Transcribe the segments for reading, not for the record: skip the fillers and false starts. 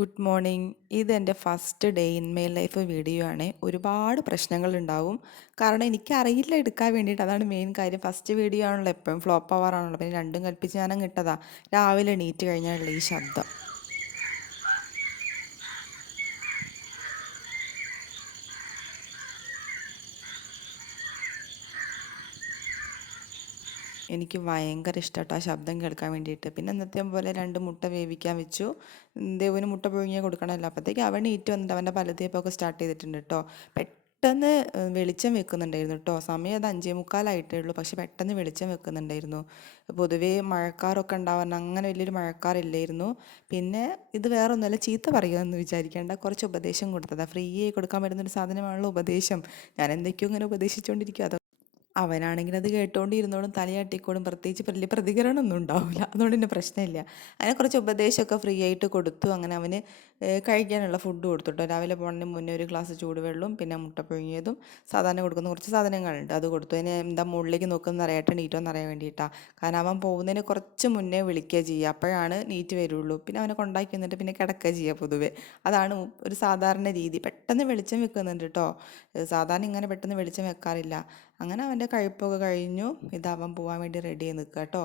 Good morning. ഇതെൻ്റെ first day in my life video ആണ്. ഒരുപാട് പ്രശ്നങ്ങളുണ്ടാവും. കാരണം എനിക്കറിയില്ല എടുക്കാൻ വേണ്ടിയിട്ട്. അതാണ് മെയിൻ കാര്യം. ഫസ്റ്റ് വീഡിയോ ആണല്ലോ, എപ്പോഴും ഫ്ലോപ്പ് ആവാറാണല്ലോ. പിന്നെ രണ്ടും കൽപ്പിച്ച് ഞാനങ്ങ് ഇട്ടതാ. രാവിലെ എണീറ്റ് കഴിഞ്ഞാലുള്ള ഈ ശബ്ദം എനിക്ക് ഭയങ്കര ഇഷ്ടമാട്ടോ ആ ശബ്ദം കേൾക്കാൻ വേണ്ടിയിട്ട്. പിന്നെ ഇന്നത്തെ പോലെ 2 മുട്ട വേവിക്കാൻ വെച്ചു. ദേവുവിന് മുട്ട പുഴുങ്ങിയാൽ കൊടുക്കണമല്ലോ. അപ്പോഴത്തേക്ക് അവൻ എണീറ്റ് വന്നിട്ട് അവൻ്റെ പല്ലുതേപ്പൊക്കെ സ്റ്റാർട്ട് ചെയ്തിട്ടുണ്ട് കേട്ടോ. പെട്ടെന്ന് വെളിച്ചം വെക്കുന്നുണ്ടായിരുന്നു കേട്ടോ. സമയം അത് 5:45 ഉള്ളൂ. പക്ഷെ പെട്ടെന്ന് വെളിച്ചം വെക്കുന്നുണ്ടായിരുന്നു. പൊതുവേ മഴക്കാറൊക്കെ ഉണ്ടാവാൻ അങ്ങനെ വലിയൊരു മഴക്കാറില്ലായിരുന്നു. പിന്നെ ഇത് വേറെ ഒന്നുമല്ല, ചീത്ത പറയുകയെന്ന് വിചാരിക്കേണ്ട, കുറച്ച് ഉപദേശം കൊടുത്തതാണ്. ഫ്രീ ആയി കൊടുക്കാൻ പറ്റുന്നൊരു സാധനമാണല്ലോ ഉപദേശം. ഞാൻ എന്തൊക്കെയോ ഇങ്ങനെ ഉപദേശിച്ചുകൊണ്ടിരിക്കും. അവനാണെങ്കിൽ അത് കേട്ടോണ്ടിരുന്നോളും, തലയാട്ടിക്കോളും. പ്രത്യേകിച്ച് വലിയ പ്രതികരണമൊന്നും ഉണ്ടാവില്ല. അതുകൊണ്ട് തന്നെ പ്രശ്നമില്ല. അങ്ങനെ കുറച്ച് ഉപദേശമൊക്കെ ഫ്രീ ആയിട്ട് കൊടുത്തു. അങ്ങനെ അവന് കഴിക്കാനുള്ള ഫുഡ് കൊടുത്തു കേട്ടോ. രാവിലെ പോകുന്നതിന് മുന്നേ ഒരു ഗ്ലാസ് ചൂടുവെള്ളവും പിന്നെ മുട്ട പുഴുങ്ങിയതും സാധാരണ കൊടുക്കുന്ന കുറച്ച് സാധനങ്ങളുണ്ട്, അത് കൊടുത്തു. അതിന് എന്താ മുകളിലേക്ക് നോക്കുന്നത് അറിയാട്ടെ നീറ്റോ എന്നറിയാൻ വേണ്ടിയിട്ടാണ്. കാരണം അവൻ പോകുന്നതിന് കുറച്ച് മുന്നേ വിളിക്കുക ചെയ്യുക, അപ്പോഴാണ് നീറ്റ് വരുള്ളൂ. പിന്നെ അവനെ കൊണ്ടാക്കി വന്നിട്ട് പിന്നെ കിടക്കുക ചെയ്യുക പൊതുവെ. അതാണ് ഒരു സാധാരണ രീതി. പെട്ടെന്ന് വെളിച്ചം വെക്കുന്നുണ്ട് കേട്ടോ. സാധാരണ ഇങ്ങനെ പെട്ടെന്ന് വെളിച്ചം വെക്കാറില്ല. അങ്ങനെ അവൻ്റെ കഴിപ്പൊക്കെ കഴിഞ്ഞു. ഇതാവാൻ പോകാൻ വേണ്ടി റെഡി ആയി നിൽക്കുക കേട്ടോ.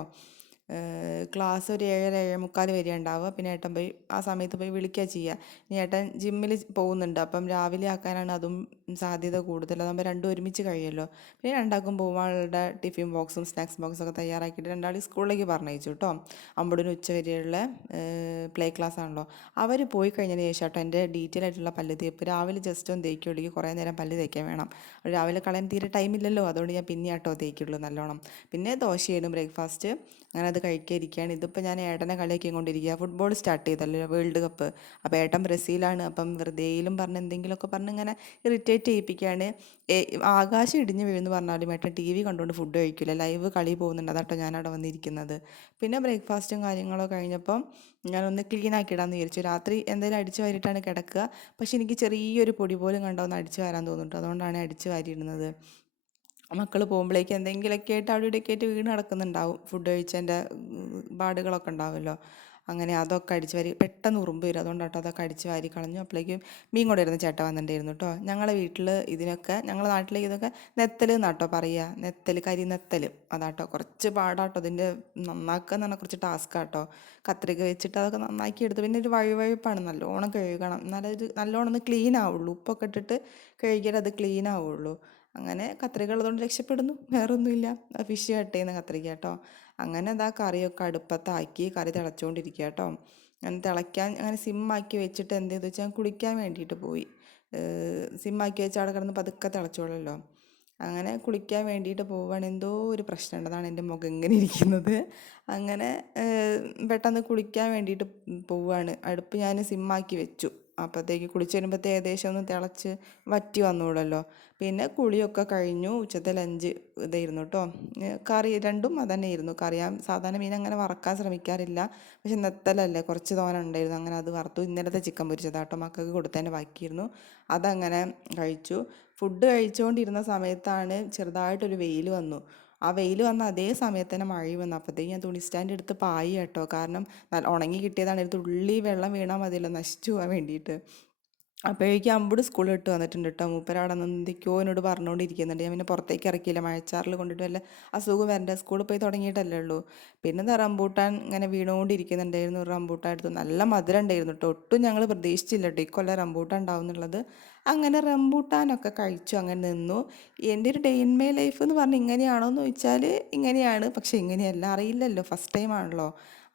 ക്ലാസ് ഒരു 7:00 7:45 വരെ ഉണ്ടാവുക. പിന്നെ ഏട്ടൻ പോയി ആ സമയത്ത് പോയി വിളിക്കുക ചെയ്യുക. ഇനി ഏട്ടൻ ജിമ്മിൽ പോകുന്നുണ്ട്, അപ്പം രാവിലെ ആക്കാനാണ് അതും സാധ്യത കൂടുതൽ. അതാകുമ്പോൾ രണ്ടും ഒരുമിച്ച് കഴിയുമല്ലോ. പിന്നെ രണ്ടാൾക്കും പോകാനുള്ള ടിഫിൻ ബോക്സും സ്നാക്സ് ബോക്സൊക്കെ തയ്യാറാക്കിയിട്ട് രണ്ടാളും സ്കൂളിലേക്ക് പറഞ്ഞയച്ചു കേട്ടോ. അമ്പടിന് ഉച്ച വരെയുള്ള പ്ലേ ക്ലാസ് ആണല്ലോ. അവർ പോയി കഴിഞ്ഞതിന് ശേഷം കേട്ടോ എൻ്റെ ഡീറ്റെയിൽ ആയിട്ടുള്ള പല്ല് തേപ്പ്. രാവിലെ ജസ്റ്റ് ഒന്ന് തേക്കുള്ളൂ, കുറേ നേരം പല്ല് തേക്കാൻ വേണം. രാവിലെ കളയാൻ തീരെ ടൈമില്ലല്ലോ, അതുകൊണ്ട് ഞാൻ പിന്നെ ആട്ടോ തേക്കുള്ളൂ നല്ലോണം. പിന്നെ ദോശയായിരുന്നു ബ്രേക്ക്ഫാസ്റ്റ്. അങ്ങനെ അത് കഴിക്കാതിരിക്കുകയാണ്. ഇതിപ്പോൾ ഞാൻ ഏട്ടനെ കളിയാക്കി കൊണ്ടിരിക്കുക. ഫുട്ബോൾ സ്റ്റാർട്ട് ചെയ്തല്ലോ, വേൾഡ് കപ്പ്. അപ്പോൾ ഏട്ടൻ ബ്രസീലാണ്. അപ്പം വെറുതെയിലും പറഞ്ഞ് എന്തെങ്കിലുമൊക്കെ പറഞ്ഞ് ഇങ്ങനെ ഇറിറ്റേറ്റ് ചെയ്യിപ്പിക്കുകയാണ്. ആകാശം ഇടിഞ്ഞ് വീഴുന്നു പറഞ്ഞാലും ഏട്ടൻ ടി വി കണ്ടുകൊണ്ട് ഫുഡ് കഴിക്കില്ല. ലൈവ് കളി പോകുന്നുണ്ട്, അതാട്ടോ ഞാനവിടെ വന്നിരിക്കുന്നത്. പിന്നെ ബ്രേക്ക്ഫാസ്റ്റും കാര്യങ്ങളൊക്കെ കഴിഞ്ഞപ്പം ഞാനൊന്ന് ക്ലീൻ ആക്കിയിടാമെന്ന് വിചാരിച്ചു. രാത്രി എന്തായാലും അടിച്ചു വാരിയിട്ടാണ് കിടക്കുക. പക്ഷെ എനിക്ക് ചെറിയൊരു പൊടി പോലും കണ്ടോ ഒന്ന് അടിച്ചു വാരാൻ തോന്നുന്നുണ്ട്. അതുകൊണ്ടാണ് അടിച്ചു വാരിയിടുന്നത്. മക്കൾ പോകുമ്പോഴേക്ക് എന്തെങ്കിലുമൊക്കെ ആയിട്ട് അവിടെ ഇവിടെയൊക്കെ ആയിട്ട് വീണ് കിടക്കുന്നുണ്ടാവും. ഫുഡ് കഴിച്ചതിൻ്റെ പാടുകളൊക്കെ ഉണ്ടാവുമല്ലോ. അങ്ങനെ അതൊക്കെ അടിച്ച് വാരി പെട്ടെന്ന് ഉറുമ്പ് വരും. അതുകൊണ്ട് കേട്ടോ അതൊക്കെ അടിച്ച് വാരി കളഞ്ഞു. അപ്പോഴേക്കും മീൻ കൊണ്ടുവരുന്ന ചേട്ടൻ വന്നിട്ടുണ്ടായിരുന്നു കേട്ടോ. ഞങ്ങളെ വീട്ടിൽ ഇതിനൊക്കെ, ഞങ്ങളുടെ നാട്ടിലേക്ക് ഇതൊക്കെ നെത്തൽ എന്നാട്ടോ പറയുക. നെത്തൽ, കരിനെത്തൽ. അതാട്ടോ കുറച്ച് പാടാട്ടോ ഇതിൻ്റെ നന്നാക്കുക എന്ന് പറഞ്ഞാൽ കുറച്ച് ടാസ്ക് ആട്ടോ. കത്രിക വെച്ചിട്ട് അതൊക്കെ നന്നാക്കി എടുത്ത് പിന്നെ ഒരു വഴുവഴുപ്പാണ്. നല്ലോണം കഴുകണം, എന്നാലേ ഇത് നല്ലോണം ഒന്ന് ക്ലീൻ ആവുള്ളൂ. ഉപ്പൊക്കെ ഇട്ടിട്ട് കഴുകിയാൽ അത് ക്ലീൻ ആവുള്ളൂ. അങ്ങനെ കത്രിക ഉള്ളതുകൊണ്ട് രക്ഷപ്പെടുന്നു, വേറൊന്നുമില്ല. ഫിഷ് കട്ട് ചെയ്യുന്ന കത്രിക കേട്ടോ. അങ്ങനെ അതാ കറിയൊക്കെ അടുപ്പത്താക്കി കറി തിളച്ചുകൊണ്ടിരിക്കുക കേട്ടോ. ഞാൻ തിളയ്ക്കാൻ അങ്ങനെ സിമ്മാക്കി വെച്ചിട്ട് എന്ത് ചെയ്തു വെച്ചാൽ കുളിക്കാൻ വേണ്ടിയിട്ട് പോയി. സിമ്മാക്കി വെച്ച് അവിടെ കിടന്ന് പതുക്കെ തിളച്ചോളല്ലോ. അങ്ങനെ കുളിക്കാൻ വേണ്ടിയിട്ട് പോവുകയാണ്. എന്തോ ഒരു പ്രശ്നമുണ്ട്, അതാണ് എൻ്റെ മുഖം ഇങ്ങനെ ഇരിക്കുന്നത്. അങ്ങനെ പെട്ടെന്ന് കുളിക്കാൻ വേണ്ടിയിട്ട് പോവുകയാണ്. അടുപ്പ് ഞാൻ സിമ്മാക്കി വെച്ചു. അപ്പോഴത്തേക്ക് കുളിച്ച് വരുമ്പോഴത്തേ ഏകദേശം ഒന്ന് തിളച്ച് വറ്റി വന്നോളല്ലോ. പിന്നെ കുളിയൊക്കെ കഴിഞ്ഞു. ഉച്ചത്തെ ലഞ്ച് ഇതായിരുന്നു കേട്ടോ. കറി രണ്ടും അതന്നെ ആയിരുന്നു. കറി ഞാൻ സാധാരണ മീൻ അങ്ങനെ വറക്കാൻ ശ്രമിക്കാറില്ല. പക്ഷെ നെത്തലല്ലേ, കുറച്ച് തോനെ ഉണ്ടായിരുന്നു. അങ്ങനെ അത് വറുത്തു. ഇന്നലത്തെ ചിക്കൻ പൊരിച്ചതാട്ടോ, മക്കൾക്ക് കൊടുത്തതിൻ്റെ ബാക്കിയിരുന്നു. അതങ്ങനെ കഴിച്ചു. ഫുഡ് കഴിച്ചുകൊണ്ടിരുന്ന സമയത്താണ് ചെറുതായിട്ടൊരു വെയിൽ വന്നു. ആ വെയിൽ വന്ന അതേ സമയത്ത് തന്നെ മഴയും വന്നു. അപ്പോഴത്തേക്ക് ഞാൻ തുണി സ്റ്റാൻഡ് എടുത്ത് പായി കേട്ടോ. കാരണം ഉണങ്ങി കിട്ടിയതാണ്. ഒരു തുള്ളി വെള്ളം വീണാൽ മതിയല്ലോ നശിച്ചു പോകാൻ വേണ്ടിയിട്ട്. അപ്പോഴേക്കും അമ്പുട് സ്കൂളിൽ ഇട്ട് വന്നിട്ടുണ്ട് കേട്ടോ. മൂപ്പരവിടെ നിന്ന് എന്തൊക്കെയോ എന്നോട് പറഞ്ഞുകൊണ്ടിരിക്കുന്നുണ്ട്. ഞാൻ പിന്നെ പുറത്തേക്ക് ഇറക്കിയില്ല, മഴച്ചാറിൽ കൊണ്ടിട്ട് വല്ല അസുഖം വരണ്ട. സ്കൂളിൽ പോയി തുടങ്ങിയിട്ടല്ലേ ഉള്ളൂ. പിന്നെ എന്താ റംബൂട്ടാൻ ഇങ്ങനെ വീണുകൊണ്ടിരിക്കുന്നുണ്ടായിരുന്നു. റംബൂട്ടാൻ എടുത്തു. നല്ല മധുരം ഉണ്ടായിരുന്നു കേട്ടോ. ഒട്ടും ഞങ്ങൾ പ്രതീക്ഷിച്ചില്ല കേട്ടോ ഇക്കൊല്ലം റംബൂട്ടാൻ ഉണ്ടാവും എന്നുള്ളത്. അങ്ങനെ റംബൂട്ടാനൊക്കെ കഴിച്ചു അങ്ങനെ നിന്നു. എൻ്റെ ഒരു ഡേ ഇൻ മൈ ലൈഫ് എന്ന് പറഞ്ഞാൽ ഇങ്ങനെയാണോ എന്ന് ചോദിച്ചാൽ ഇങ്ങനെയാണ്. പക്ഷേ ഇങ്ങനെയല്ല, അറിയില്ലല്ലോ, ഫസ്റ്റ് ടൈം ആണല്ലോ.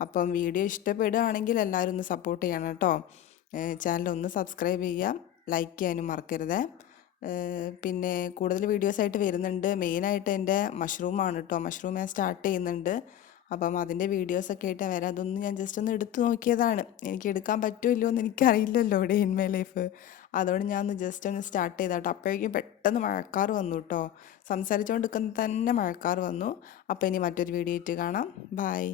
അപ്പം വീഡിയോ ഇഷ്ടപ്പെടുകയാണെങ്കിൽ എല്ലാവരും ഒന്ന് സപ്പോർട്ട് ചെയ്യണം കേട്ടോ. ചാനൽ ഒന്ന് സബ്സ്ക്രൈബ് ചെയ്യാം, ലൈക്ക് ചെയ്യാനും മറക്കരുത്. പിന്നെ കൂടുതൽ വീഡിയോസായിട്ട് വരുന്നുണ്ട്. മെയിനായിട്ട് എൻ്റെ മഷ്റൂമാണ് കേട്ടോ. മഷ്റൂം ഞാൻ സ്റ്റാർട്ട് ചെയ്യുന്നുണ്ട്. അപ്പം അതിൻ്റെ വീഡിയോസൊക്കെ ആയിട്ട് വരാം. അതൊന്ന് ഞാൻ ജസ്റ്റ് ഒന്ന് എടുത്ത് നോക്കിയതാണ്. എനിക്ക് എടുക്കാൻ പറ്റുമല്ലോ എന്ന് എനിക്കറിയില്ലല്ലോ ഡേ ഇൻ മൈ ലൈഫ്. അതുകൊണ്ട് ഞാൻ ഒന്ന് ജസ്റ്റ് ഒന്ന് സ്റ്റാർട്ട് ചെയ്താട്ടോ. അപ്പോഴേക്കും പെട്ടെന്ന് മഴക്കാർ വന്നു കേട്ടോ. സംസാരിച്ചുകൊണ്ട് നിൽക്കുന്ന തന്നെ മഴക്കാർ വന്നു. അപ്പോൾ ഇനി മറ്റൊരു വീഡിയോ ആയിട്ട് കാണാം. ബൈ.